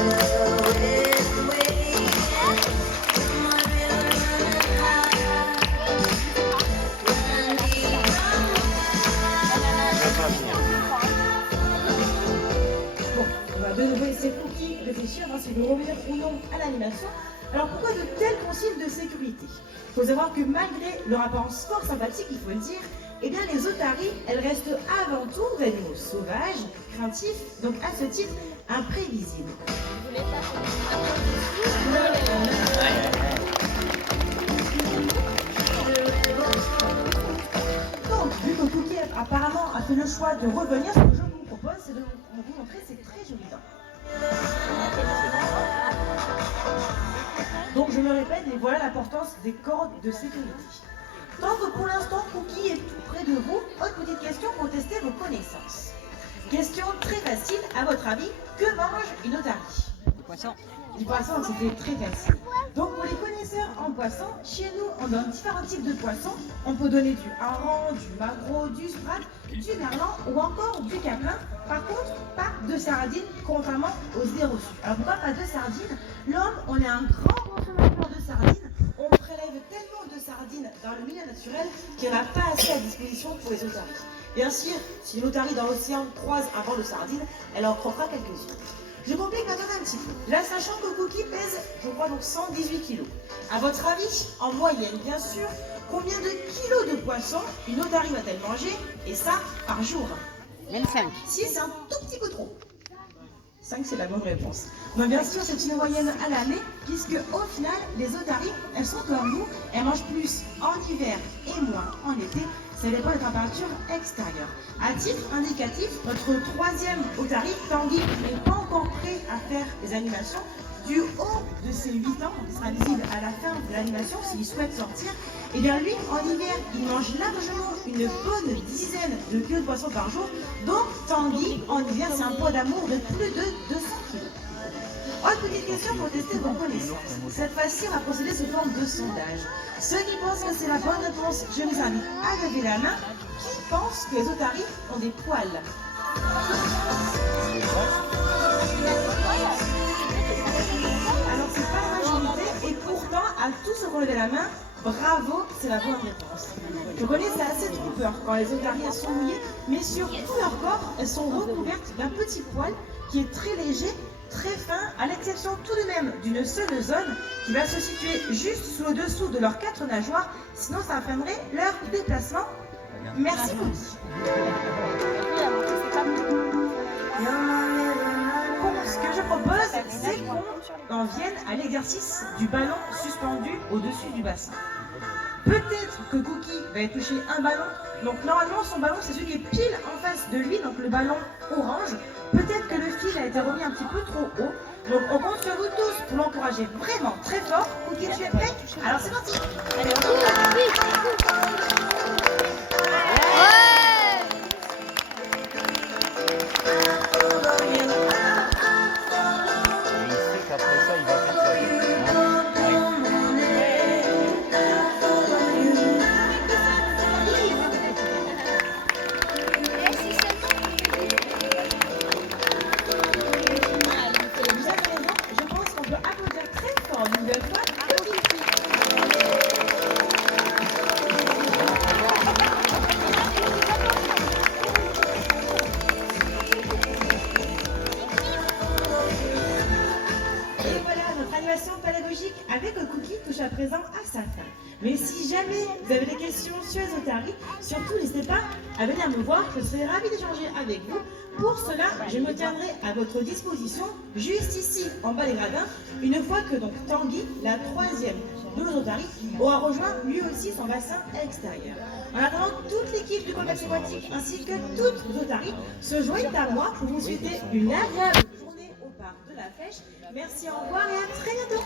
Bon, on va de nouveau essayer Cookie réfléchir s'il veut revenir ou non à l'animation. Alors pourquoi de telles consignes de sécurité? Il faut savoir que malgré leur apparence fort sympathique, il faut le dire, eh bien les otaries, elles restent avant tout d'animaux sauvages, craintifs, donc à ce titre imprévisibles. Donc, vu que Cookie apparemment a fait le choix de revenir, ce que je vous propose, c'est de vous montrer ces très jolies dents. Donc je me répète, et voilà l'importance des cordes de sécurité. Tant que pour l'instant Cookie est tout près de vous, autre petite question pour tester vos connaissances. Question très facile, à votre avis, que mange une otarie? Du poisson. Du poisson, c'était très facile. Donc pour les connaisseurs en poisson, chez nous on donne différents types de poissons. On peut donner du hareng, du maquereau, du sprat, du merlan ou encore du caplin. Par contre, pas de sardines, contrairement aux idées reçues. Alors pourquoi pas de sardines? L'homme, on est un grand consommateur de sardines. On prélève tellement de sardines dans le milieu naturel qu'il n'y en a pas assez à disposition pour les otaries. Bien sûr, si une otarie dans l'océan croise un banc de sardines, elle en croquera quelques-unes. Je complique maintenant un petit peu. Là, sachant que Cookie pèse, je crois, donc 118 kg. À votre avis, en moyenne, bien sûr, combien de kilos de poisson une otarie va-t-elle manger? Et ça, par jour? 25. 6, c'est un tout petit peu trop. 5, c'est la bonne réponse. Donc bien sûr, c'est une moyenne à l'année, puisque au final, les otaries, elles sont comme nous, elles mangent plus en hiver et moins en été. Ça dépend des températures extérieures. À titre indicatif, notre troisième otarie, Tanguy, n'est pas encore prêt à faire des animations. Du haut de ses 8 ans, qui sera visible à la fin de l'animation s'il souhaite sortir, et bien lui, en hiver, il mange largement une bonne dizaine de kilos de poisson par jour. Donc Tanguy, en hiver, c'est un poids d'amour de plus de 200 kilos. Autre petite question pour tester vos connaissances. Cette fois-ci, on va procéder sous forme de sondage. Ceux qui pensent que c'est la bonne réponse, je vous invite à lever la main. Qui pense que les otaries ont des poils? Alors, c'est pas la majorité, et pourtant, à tous ceux qui ont levé la main, bravo, c'est la bonne réponse. Je connais, c'est assez trompeur quand les otaries elles sont mouillées, mais sur tout leur corps, elles sont recouvertes d'un petit poil qui est très léger, très fin, à l'exception tout de même d'une seule zone qui va se situer juste sous le dessous de leurs 4 nageoires, sinon ça freinerait leur déplacement. Merci beaucoup. Ce que je propose, c'est qu'on en vienne à l'exercice du ballon suspendu au-dessus du bassin. Peut-être que Cookie va toucher un ballon. Donc normalement son ballon c'est celui qui est pile en face de lui, donc le ballon orange. Peut-être que le fil a été remis un petit peu trop haut. Donc on compte sur vous tous pour l'encourager vraiment très fort. Cookie, tu es prêt? Alors c'est parti. Pédagogique avec Cookie touche à présent à sa fin. Mais si jamais vous avez des questions sur les otaries, surtout n'hésitez pas à venir me voir, je serai ravie d'échanger avec vous. Pour cela, je me tiendrai à votre disposition juste ici en bas des gradins, une fois que donc Tanguy, la troisième de nos otaries, aura rejoint lui aussi son bassin extérieur. En attendant, toute l'équipe du complexe aquatique ainsi que toutes nos otaries se joignent à moi pour vous souhaiter une agréable journée au parc de la Flèche. Merci, au revoir et à très bientôt.